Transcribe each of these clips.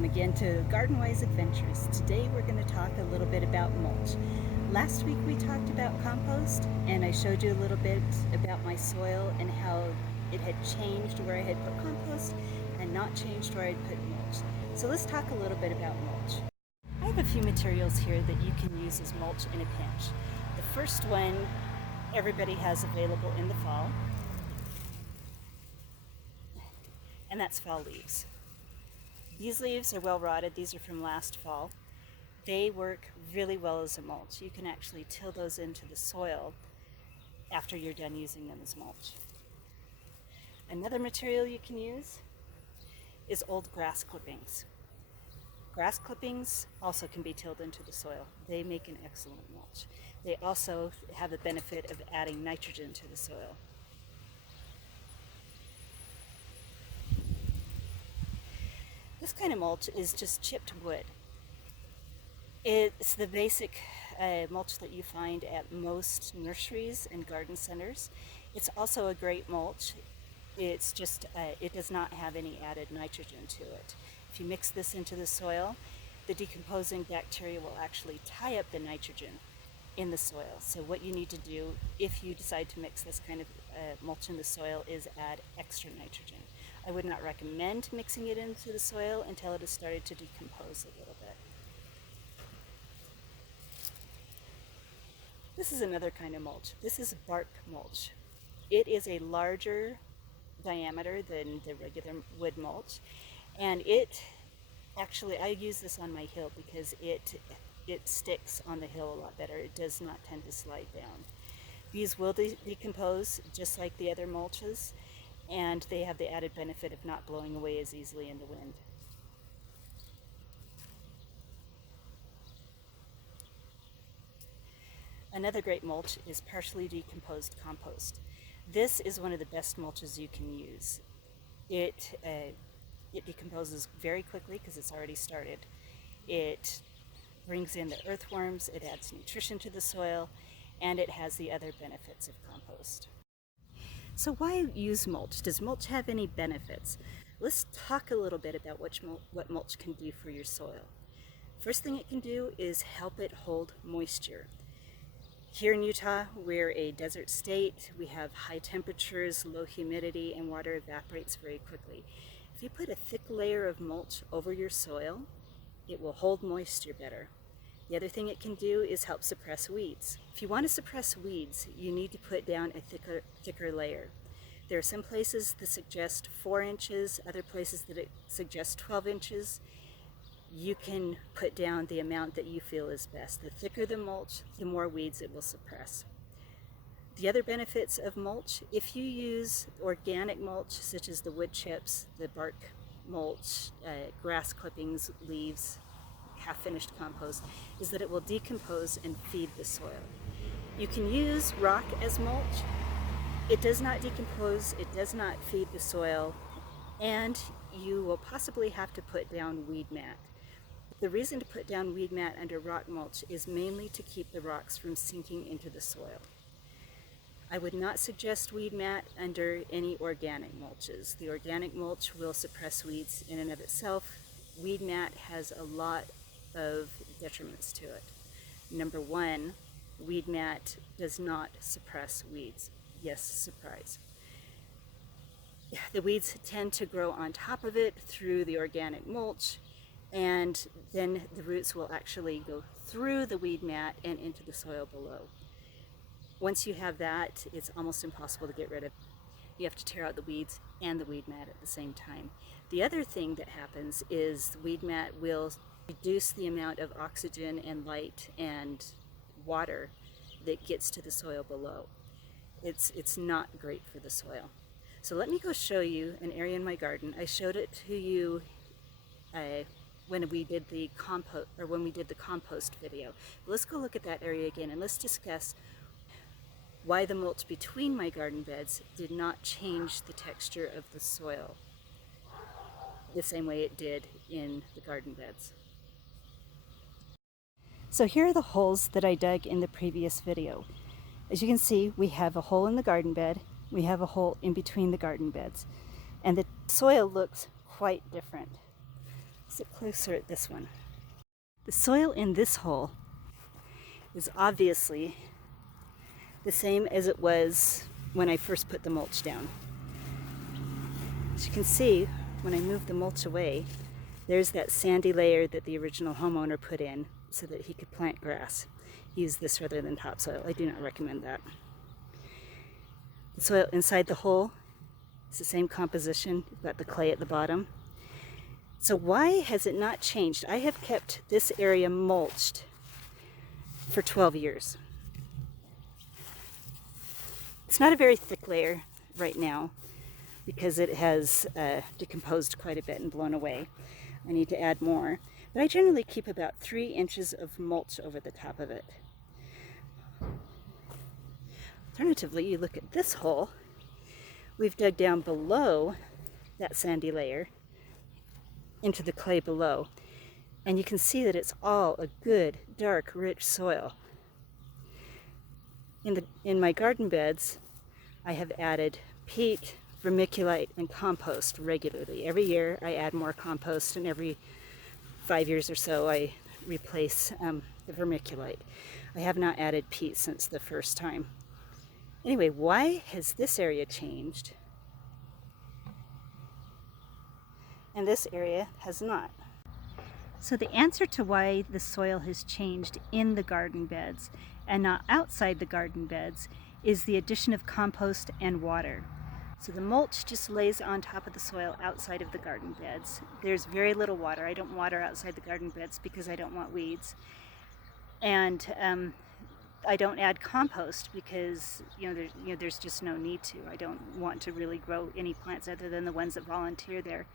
welcome again to Garden Wise Adventures. Today we're going to talk a little bit about mulch. Last week we talked about compost, and I showed you a little bit about my soil and how it had changed where I had put compost and not changed where I had put mulch. So let's talk a little bit about mulch. I have a few materials here that you can use as mulch in a pinch. The first one everybody has available in the fall, and that's fall leaves. These leaves are well rotted. These are from last fall. They work really well as a mulch. You can actually till those into the soil after you're done using them as mulch. Another material you can use is old grass clippings. Grass clippings also can be tilled into the soil. They make an excellent mulch. They also have the benefit of adding nitrogen to the soil. This kind of mulch is just chipped wood. It's the basic mulch that you find at most nurseries and garden centers. It's also a great mulch. It's just, it does not have any added nitrogen to it. If you mix this into the soil, the decomposing bacteria will actually tie up the nitrogen in the soil. So what you need to do if you decide to mix this kind of mulch in the soil is add extra nitrogen. I would not recommend mixing it into the soil until it has started to decompose a little bit. This is another kind of mulch. This is bark mulch. It is a larger diameter than the regular wood mulch, and it actually, I use this on my hill because it sticks on the hill a lot better. It does not tend to slide down. These will decompose just like the other mulches, and they have the added benefit of not blowing away as easily in the wind. Another great mulch is partially decomposed compost. This is one of the best mulches you can use. It decomposes very quickly because it's already started. It brings in the earthworms, it adds nutrition to the soil, and it has the other benefits of compost. So why use mulch? Does mulch have any benefits? Let's talk a little bit about what mulch can do for your soil. First thing it can do is help it hold moisture. Here in Utah, we're a desert state. We have high temperatures, low humidity, and water evaporates very quickly. If you put a thick layer of mulch over your soil, it will hold moisture better. The other thing it can do is help suppress weeds. If you want to suppress weeds, you need to put down a thicker layer. There are some places that suggest 4 inches, other places that suggest 12 inches. You can put down the amount that you feel is best. The thicker the mulch, the more weeds it will suppress. The other benefits of mulch, if you use organic mulch such as the wood chips, the bark mulch, grass clippings, leaves, half-finished compost, is that it will decompose and feed the soil. You can use rock as mulch. It does not decompose, it does not feed the soil, and you will possibly have to put down weed mat. The reason to put down weed mat under rock mulch is mainly to keep the rocks from sinking into the soil. I would not suggest weed mat under any organic mulches. The organic mulch will suppress weeds in and of itself. Weed mat has a lot of detriments to it. Number one, weed mat does not suppress weeds. Yes, surprise. The weeds tend to grow on top of it through the organic mulch, and then the roots will actually go through the weed mat and into the soil below. Once you have that, it's almost impossible to get rid of. You have to tear out the weeds and the weed mat at the same time. The other thing that happens is the weed mat will reduce the amount of oxygen and light and water that gets to the soil below. It's not great for the soil. So let me go show you an area in my garden. I showed it to you when we did the compost video. Let's go look at that area again, and let's discuss why the mulch between my garden beds did not change the texture of the soil the same way it did in the garden beds. So here are the holes that I dug in the previous video. As you can see, we have a hole in the garden bed, we have a hole in between the garden beds, and the soil looks quite different. Let's look closer at this one. The soil in this hole is obviously the same as it was when I first put the mulch down. As you can see, when I move the mulch away, there's that sandy layer that the original homeowner put in so that he could plant grass. He used this rather than topsoil. I do not recommend that. The soil inside the hole is the same composition. You've got the clay at the bottom. So why has it not changed? I have kept this area mulched for 12 years. It's not a very thick layer right now because it has decomposed quite a bit and blown away. I need to add more. But I generally keep about 3 inches of mulch over the top of it. Alternatively, you look at this hole. We've dug down below that sandy layer into the clay below, and you can see that it's all a good, dark, rich soil. In my garden beds, I have added peat, vermiculite, and compost regularly. Every year I add more compost, and every 5 years or so I replace the vermiculite. I have not added peat since the first time. Anyway, why has this area changed and this area has not? So the answer to why the soil has changed in the garden beds and not outside the garden beds is the addition of compost and water. So the mulch just lays on top of the soil outside of the garden beds. There's very little water. I don't water outside the garden beds because I don't want weeds. And I don't add compost because there's just no need to. I don't want to really grow any plants other than the ones that volunteer there.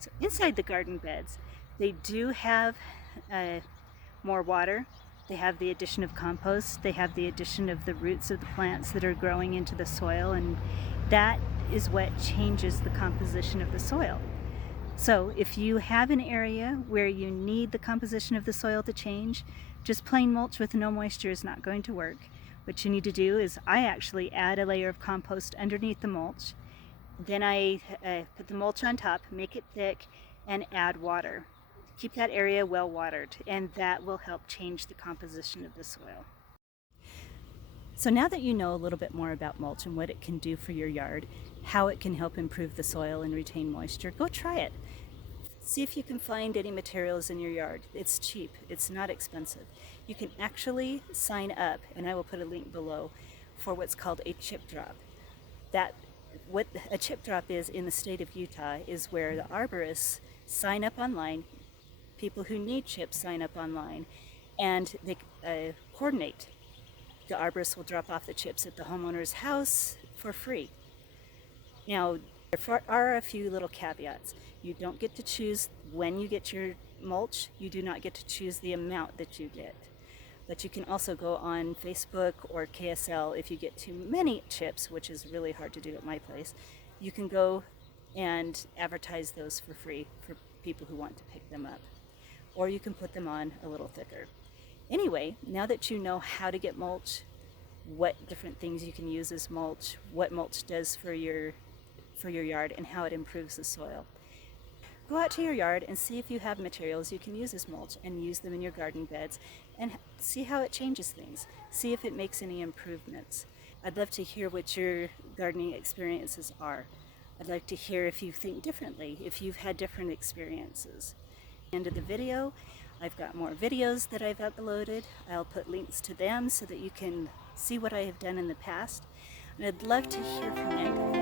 So inside the garden beds, they do have more water. They have the addition of compost. They have the addition of the roots of the plants that are growing into the soil, and that is what changes the composition of the soil. So if you have an area where you need the composition of the soil to change, just plain mulch with no moisture is not going to work. What you need to do is I actually add a layer of compost underneath the mulch. Then I put the mulch on top, make it thick, and add water. Keep that area well watered, and that will help change the composition of the soil. So now that you know a little bit more about mulch and what it can do for your yard, how it can help improve the soil and retain moisture, go try it. See if you can find any materials in your yard. It's cheap, it's not expensive. You can actually sign up, and I will put a link below, for what's called a chip drop. What a chip drop is in the state of Utah is where the arborists sign up online, people who need chips sign up online, and they coordinate. The arborist will drop off the chips at the homeowner's house for free. Now, there are a few little caveats. You don't get to choose when you get your mulch. You do not get to choose the amount that you get. But you can also go on Facebook or KSL if you get too many chips, which is really hard to do at my place. You can go and advertise those for free for people who want to pick them up. Or you can put them on a little thicker. Anyway, now that you know how to get mulch, what different things you can use as mulch, what mulch does for your yard, and how it improves the soil, go out to your yard and see if you have materials you can use as mulch and use them in your garden beds and see how it changes things. See if it makes any improvements. I'd love to hear what your gardening experiences are. I'd like to hear if you think differently, if you've had different experiences. At the end of the video, I've got more videos that I've uploaded. I'll put links to them so that you can see what I have done in the past. And I'd love to hear from you.